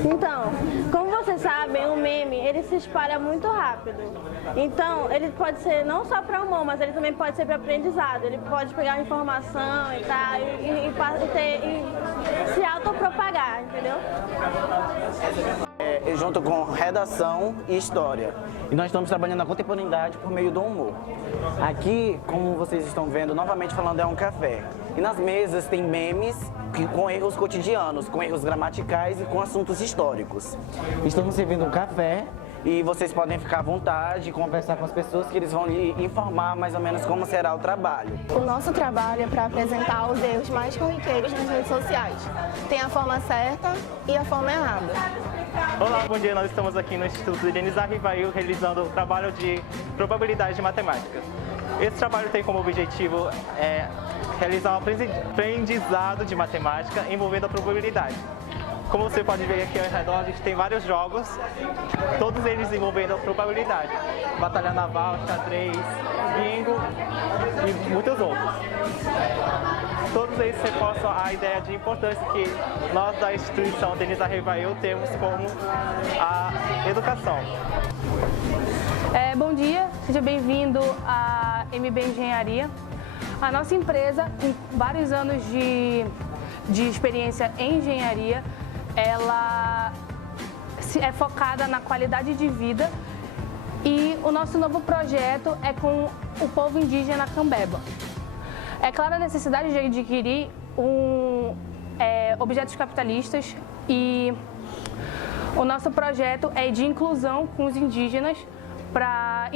Então, como vocês sabem, o meme, ele se espalha muito rápido. Então, ele pode ser não só para humor, mas ele também pode ser para aprendizado. Ele pode pegar informação e tal, e se autopropagar, entendeu? Junto com redação e história. E nós estamos trabalhando na contemporaneidade por meio do humor. Aqui, como vocês estão vendo, novamente falando, é um café. E nas mesas tem memes com erros cotidianos, com erros gramaticais e com assuntos históricos. Estamos servindo um café e vocês podem ficar à vontade e conversar com as pessoas que eles vão lhe informar mais ou menos como será o trabalho. O nosso trabalho é para apresentar os erros mais corriqueiros nas redes sociais. Tem a forma certa e a forma errada. Olá, bom dia. Nós estamos aqui no Instituto Denizar Rivail realizando o trabalho de probabilidade de matemática. Esse trabalho tem como objetivo realizar um aprendizado de matemática envolvendo a probabilidade. Como você pode ver aqui ao redor, a gente tem vários jogos, todos eles envolvendo a probabilidade. Batalha naval, xadrez, bingo e muitos outros. Todos eles reforçam a ideia de importância que nós da instituição Denizar Rivail temos como a educação. Bom dia, seja bem-vindo à MB Engenharia. A nossa empresa, com vários anos de experiência em engenharia, ela é focada na qualidade de vida e o nosso novo projeto é com o povo indígena Cambeba. É clara a necessidade de adquirir objetos capitalistas e o nosso projeto é de inclusão com os indígenas para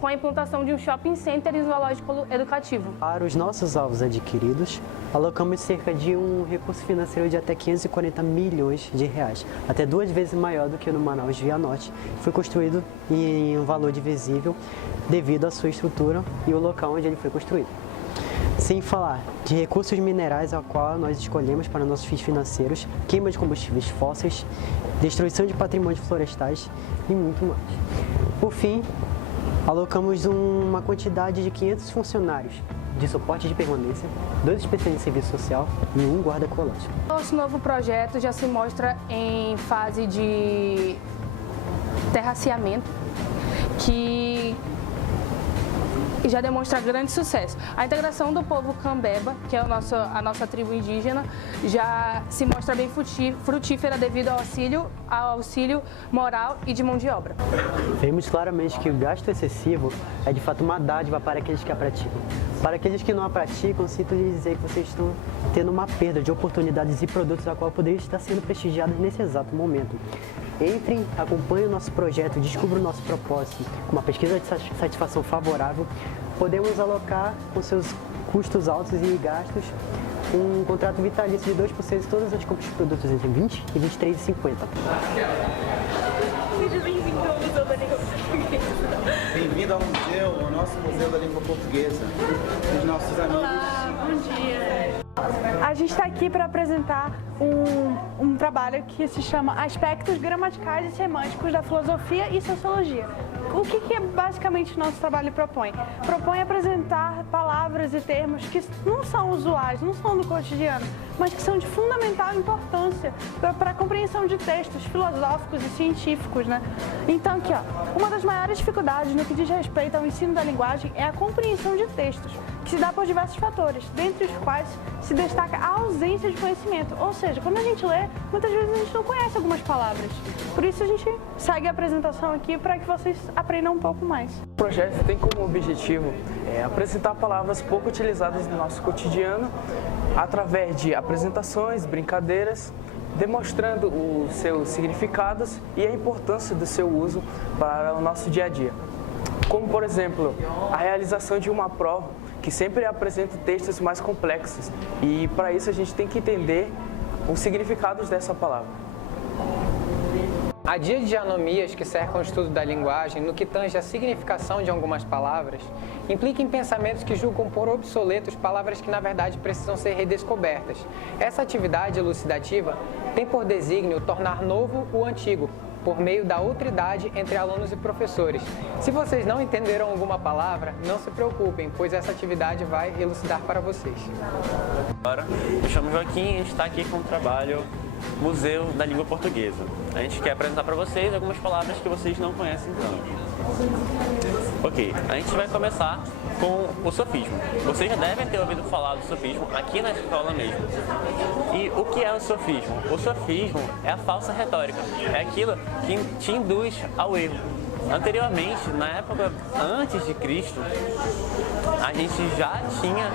com a implantação de um shopping center e zoológico educativo. Para os nossos alvos adquiridos, alocamos cerca de um recurso financeiro de até 540 milhões de reais, até 2 vezes maior do que no Manaus Via Norte. Foi construído em um valor divisível devido à sua estrutura e o local onde ele foi construído. Sem falar de recursos minerais ao qual nós escolhemos para nossos fins financeiros, queima de combustíveis fósseis, destruição de patrimônios florestais e muito mais. Por fim, alocamos uma quantidade de 500 funcionários de suporte de permanência, 2 especialistas de serviço social e 1 guarda ecológico. Nosso novo projeto já se mostra em fase de terraceamento, que já demonstra grande sucesso. A integração do povo Cambeba, que é a nossa tribo indígena, já se mostra bem frutífera devido ao auxílio moral e de mão de obra. Vemos claramente que o gasto excessivo é de fato uma dádiva para aqueles que a praticam. Para aqueles que não a praticam, sinto lhes dizer que vocês estão tendo uma perda de oportunidades e produtos a qual poderiam estar sendo prestigiados nesse exato momento. Entrem, acompanhem o nosso projeto, descubram o nosso propósito. Com uma pesquisa de satisfação favorável, podemos alocar com seus custos altos e gastos um contrato vitalício de 2% de todas as compras de produtos entre 20 e 23,50. Seja bem-vindo ao Museu da Língua Portuguesa. Bem-vindo ao museu, ao nosso Museu da Língua Portuguesa. Os nossos amigos. Olá, bom dia. A gente está aqui para apresentar um trabalho que se chama Aspectos Gramaticais e Semânticos da Filosofia e Sociologia. O que basicamente o nosso trabalho propõe? Propõe apresentar palavras e termos que não são usuais, não são do cotidiano, mas que são de fundamental importância para a compreensão de textos filosóficos e científicos, né? Então aqui, ó, uma das maiores dificuldades no que diz respeito ao ensino da linguagem é a compreensão de textos, que se dá por diversos fatores, dentre os quais se destaca a ausência de conhecimento. Ou seja, quando a gente lê, muitas vezes a gente não conhece algumas palavras. Por isso a gente segue a apresentação aqui para que vocês aprendam um pouco mais. O projeto tem como objetivo apresentar palavras pouco utilizadas no nosso cotidiano através de apresentações, brincadeiras, demonstrando os seus significados e a importância do seu uso para o nosso dia a dia. Como, por exemplo, a realização de uma prova que sempre apresenta textos mais complexos e para isso a gente tem que entender os significados dessa palavra. A dia de anomias que cercam o estudo da linguagem no que tange a significação de algumas palavras implica em pensamentos que julgam por obsoletos palavras que na verdade precisam ser redescobertas. Essa atividade elucidativa tem por desígnio tornar novo o antigo, por meio da outridade entre alunos e professores. Se vocês não entenderam alguma palavra, não se preocupem, pois essa atividade vai elucidar para vocês. Agora, me chamo Joaquim e a gente está aqui com um trabalho Museu da Língua Portuguesa. A gente quer apresentar para vocês algumas palavras que vocês não conhecem tanto. Ok, a gente vai começar com o sofismo. Vocês já devem ter ouvido falar do sofismo aqui na escola mesmo. E o que é o sofismo? O sofismo é a falsa retórica, é aquilo que te induz ao erro. Anteriormente, na época antes de Cristo, a gente já tinha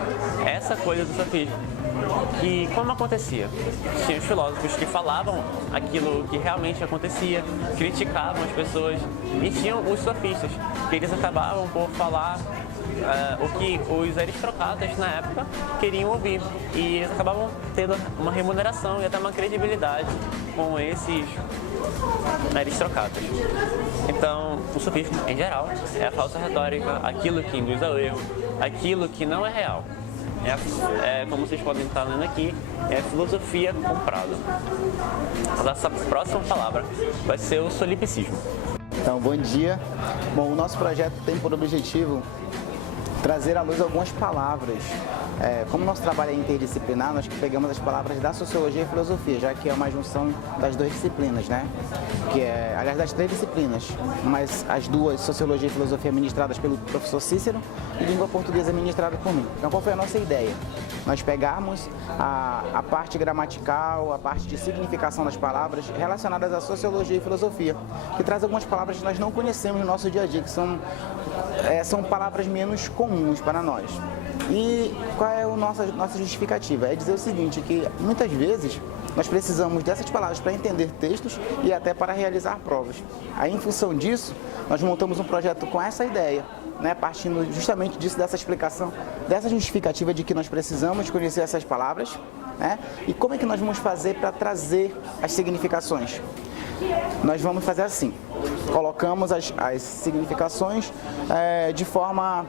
essa coisa do sofismo. E como acontecia? Tinha os filósofos que falavam aquilo que realmente acontecia, criticavam as pessoas, e tinham os sofistas, que eles acabavam por falar o que os aristocratas na época queriam ouvir, e eles acabavam tendo uma remuneração e até uma credibilidade com esses aristocratas. Então, o sofismo, em geral, é a falsa retórica, aquilo que induz ao erro, aquilo que não é real. Como vocês podem estar lendo aqui, é filosofia comprada. A nossa próxima palavra vai ser o solipsismo. Então, bom dia. Bom, o nosso projeto tem por objetivo trazer à luz algumas palavras. Como nosso trabalho é interdisciplinar, nós pegamos as palavras da sociologia e filosofia, já que é uma junção das duas disciplinas, né? Aliás, das 3 disciplinas, mas as duas, sociologia e filosofia, ministradas pelo professor Cícero, e língua portuguesa ministrada por mim. Então, qual foi a nossa ideia? Nós pegarmos a parte gramatical, a parte de significação das palavras relacionadas à sociologia e filosofia, que traz algumas palavras que nós não conhecemos no nosso dia a dia, que são palavras menos comuns para nós. E qual é a nossa justificativa? É dizer o seguinte, que muitas vezes nós precisamos dessas palavras para entender textos e até para realizar provas. Aí, em função disso, nós montamos um projeto com essa ideia, né, partindo justamente disso, dessa explicação, dessa justificativa de que nós precisamos conhecer essas palavras, né, e como é que nós vamos fazer para trazer as significações. Nós vamos fazer assim, colocamos as significações de forma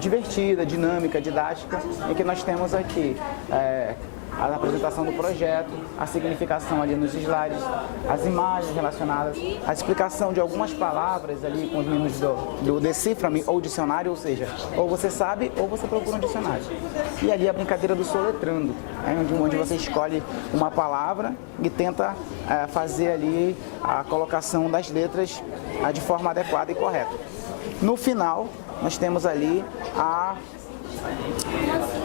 divertida, dinâmica, didática, em que nós temos aqui a apresentação do projeto, a significação ali nos slides, as imagens relacionadas, a explicação de algumas palavras ali com os meninos do Decifra-me ou dicionário, ou seja, ou você sabe ou você procura um dicionário. E ali a brincadeira do soletrando, onde você escolhe uma palavra e tenta fazer ali a colocação das letras de forma adequada e correta. No final, nós temos ali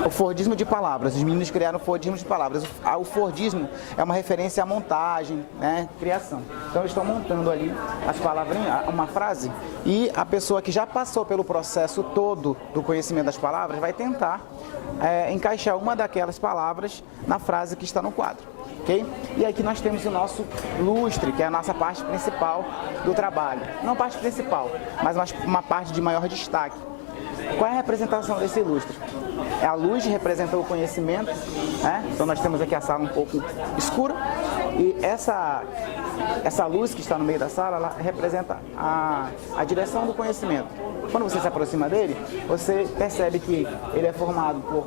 o Fordismo de palavras. Os meninos criaram o Fordismo de palavras. O Fordismo é uma referência à montagem, né, criação. Então, eles estão montando ali as palavrinhas, uma frase, e a pessoa que já passou pelo processo todo do conhecimento das palavras vai tentar encaixar uma daquelas palavras na frase que está no quadro. Okay? E aqui nós temos o nosso lustre, que é a nossa parte principal do trabalho. Não parte principal, mas uma parte de maior destaque. Qual é a representação desse lustre? A luz representa o conhecimento, né? Então nós temos aqui a sala um pouco escura, e essa luz que está no meio da sala, ela representa a direção do conhecimento. Quando você se aproxima dele, você percebe que ele é formado por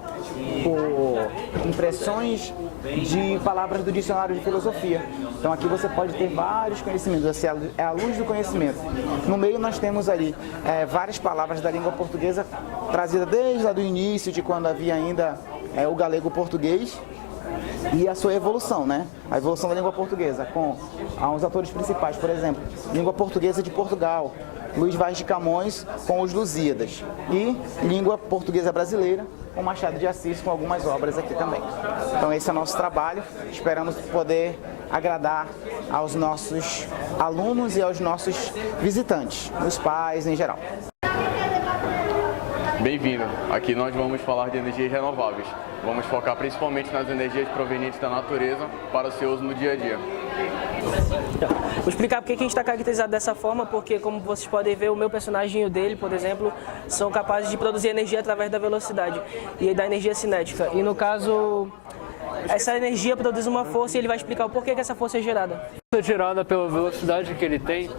impressões de palavras do dicionário de filosofia. Então aqui você pode ter vários conhecimentos, essa é a luz do conhecimento. No meio nós temos ali várias palavras da língua portuguesa trazidas desde lá do início, de quando havia ainda o galego português, e a sua evolução, né? A evolução da língua portuguesa, com os autores principais, por exemplo, língua portuguesa de Portugal, Luís Vaz de Camões com os Lusíadas, e língua portuguesa brasileira com Machado de Assis, com algumas obras aqui também. Então esse é o nosso trabalho, esperamos poder agradar aos nossos alunos e aos nossos visitantes, os pais em geral. Bem-vindo! Aqui nós vamos falar de energias renováveis. Vamos focar principalmente nas energias provenientes da natureza para o seu uso no dia a dia. Vou explicar porque a gente está caracterizado dessa forma, porque como vocês podem ver, o meu personagem e o dele, por exemplo, são capazes de produzir energia através da velocidade e da energia cinética. E no caso, essa energia produz uma força e ele vai explicar o porquê que essa força é gerada. A força gerada pela velocidade que ele tem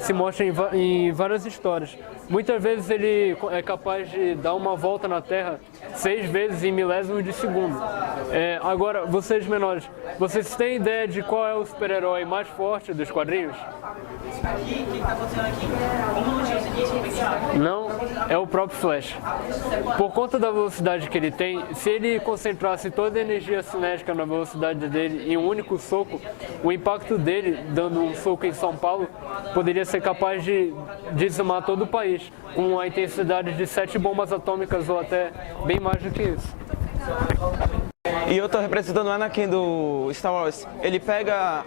se mostra em várias histórias. Muitas vezes ele é capaz de dar uma volta na Terra 6 vezes em milésimos de segundo. Agora, vocês menores, vocês têm ideia de qual é o super-herói mais forte dos quadrinhos? Não, é o próprio flash. Por conta da velocidade que ele tem, se ele concentrasse toda a energia cinética na velocidade dele em um único soco, o impacto dele, dando um soco em São Paulo, poderia ser capaz de dizimar todo o país, com a intensidade de 7 bombas atômicas ou até bem mais do que isso. E eu tô representando o Anakin do Star Wars. Ele pega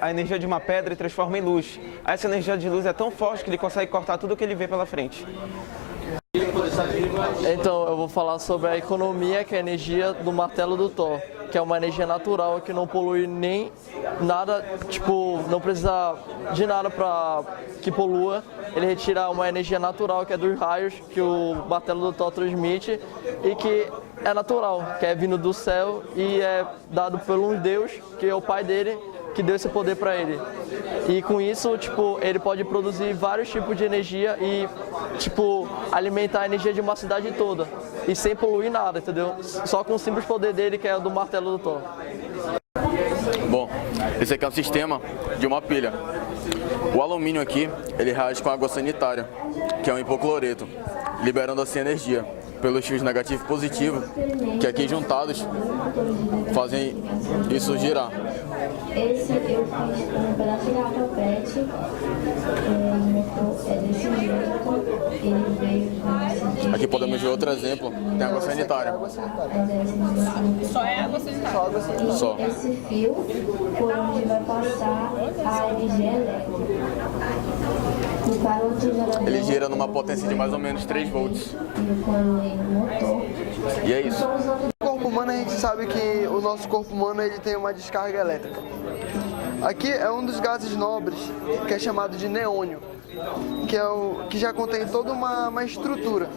a energia de uma pedra e transforma em luz. Essa energia de luz é tão forte que ele consegue cortar tudo que ele vê pela frente. Então, eu vou falar sobre a economia, que é a energia do martelo do Thor, que é uma energia natural que não polui nem nada, tipo, não precisa de nada para que polua. Ele retira uma energia natural, que é dos raios que o martelo do Thor transmite e que é natural, que é vindo do céu e é dado por um Deus, que é o pai dele, que deu esse poder para ele. E com isso, tipo, ele pode produzir vários tipos de energia e, tipo, alimentar a energia de uma cidade toda. E sem poluir nada, entendeu? Só com o simples poder dele, que é o do martelo do Thor. Bom, esse aqui é o sistema de uma pilha. O alumínio aqui, ele reage com água sanitária, que é um hipocloreto, liberando assim energia pelos fios negativo e positivo, que aqui juntados fazem isso girar. Esse eu fiz um pedaço de água PET, é desse jeito, ele veio Aqui podemos ver outro exemplo, tem água sanitária. Só é água sanitária? Só. Esse fio por onde vai passar a energia elétrica. Ele gira numa potência de mais ou menos 3 volts. E é isso. No corpo humano a gente sabe que o nosso corpo humano ele tem uma descarga elétrica. Aqui é um dos gases nobres, que é chamado de neônio, que já contém toda uma estrutura.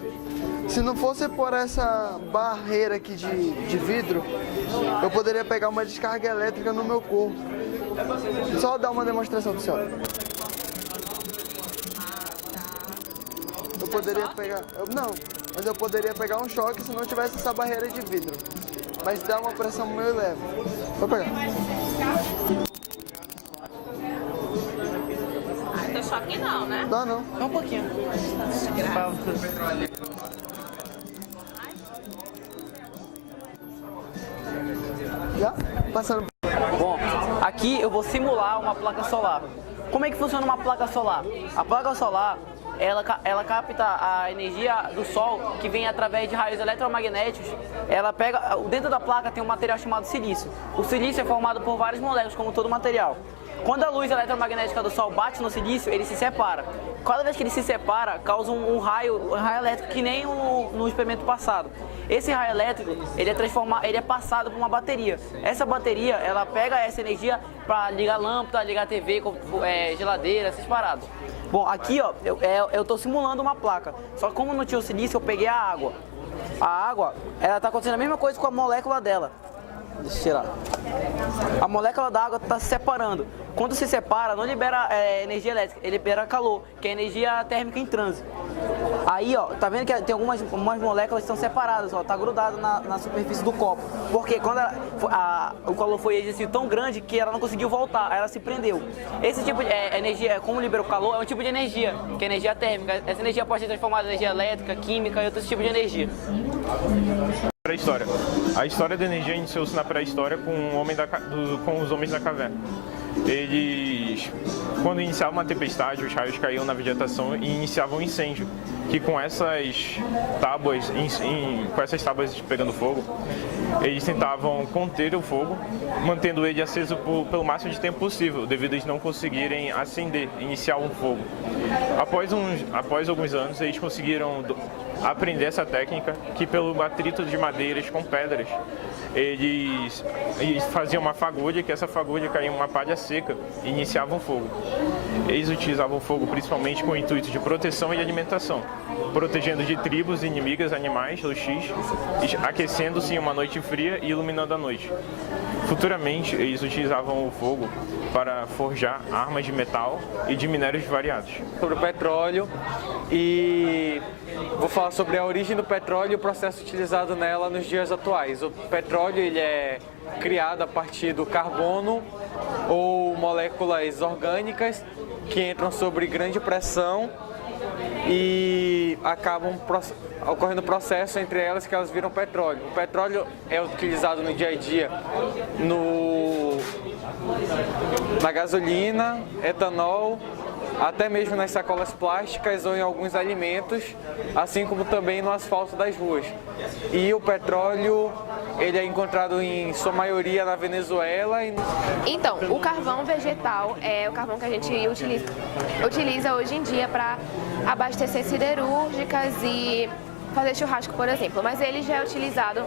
Se não fosse por essa barreira aqui de vidro, eu poderia pegar uma descarga elétrica no meu corpo. Só dar uma demonstração do senhor. Eu poderia pegar... mas eu poderia pegar um choque se não tivesse essa barreira de vidro. Mas dá uma pressão meio leve. Vou pegar. Não choque não, né? Dá não. Só um pouquinho. Já? Passando. Bom, aqui eu vou simular uma placa solar. Como é que funciona uma placa solar? A placa solar, ela capta a energia do sol que vem através de raios eletromagnéticos. Ela pega, dentro da placa tem um material chamado silício. O silício é formado por vários moléculas, como todo material. Quando a luz eletromagnética do sol bate no silício, ele se separa. Cada vez que ele se separa, causa um raio elétrico que nem no experimento passado. Esse raio elétrico, ele é passado por uma bateria. Essa bateria, ela pega essa energia para ligar lâmpada, ligar TV, geladeira, essas paradas. Bom, aqui ó, eu tô simulando uma placa. Só que como não tinha o silício, eu peguei a água. A água, ela tá acontecendo a mesma coisa com a molécula dela. Deixa eu tirar. A molécula da água está se separando. Quando se separa, não libera energia elétrica, ele libera calor, que é energia térmica em trânsito. Aí, ó, tá vendo que tem algumas moléculas que estão separadas, ó, tá grudado na superfície do copo. Porque quando o calor foi exercido tão grande que ela não conseguiu voltar, ela se prendeu. Esse tipo de energia, como libera o calor, é um tipo de energia, que é energia térmica. Essa energia pode ser transformada em energia elétrica, química e outros tipos de energia. Pré-história. A história da energia iniciou-se na pré-história com os homens da caverna. Eles, quando iniciavam uma tempestade, os raios caíam na vegetação e iniciavam um incêndio, que com essas tábuas, pegando fogo, eles tentavam conter o fogo, mantendo ele aceso pelo máximo de tempo possível, devido a eles não conseguirem acender, iniciar um fogo. Após alguns anos, eles conseguiram aprender essa técnica, que pelo atrito de madeiras com pedras, eles faziam uma fagulha, que essa fagulha caía em uma palha seca e iniciavam fogo. Eles utilizavam fogo principalmente com o intuito de proteção e alimentação, protegendo de tribos inimigas, animais, do X, aquecendo-se em uma noite fria e iluminando a noite. Futuramente, eles utilizavam o fogo para forjar armas de metal e de minérios variados. Sobre o petróleo e vou falar sobre a origem do petróleo e o processo utilizado nela nos dias atuais. O petróleo ele é criado a partir do carbono ou moléculas orgânicas que entram sob grande pressão e acabam ocorrendo processo entre elas que elas viram petróleo. O petróleo é utilizado no dia a dia na gasolina, etanol, até mesmo nas sacolas plásticas ou em alguns alimentos, assim como também no asfalto das ruas. E o petróleo, ele é encontrado em sua maioria na Venezuela. Então, o carvão vegetal é o carvão que a gente utiliza hoje em dia para abastecer siderúrgicas e fazer churrasco, por exemplo, mas ele já é utilizado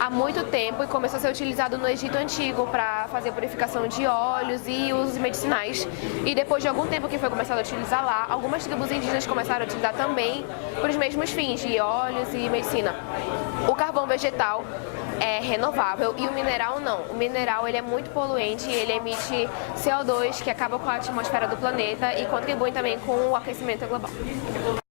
há muito tempo e começou a ser utilizado no Egito Antigo para fazer purificação de óleos e usos medicinais. E depois de algum tempo que foi começado a utilizar lá, algumas tribos indígenas começaram a utilizar também para os mesmos fins, de óleos e medicina. O carvão vegetal é renovável e o mineral não. O mineral ele é muito poluente, ele emite CO2 que acaba com a atmosfera do planeta e contribui também com o aquecimento global.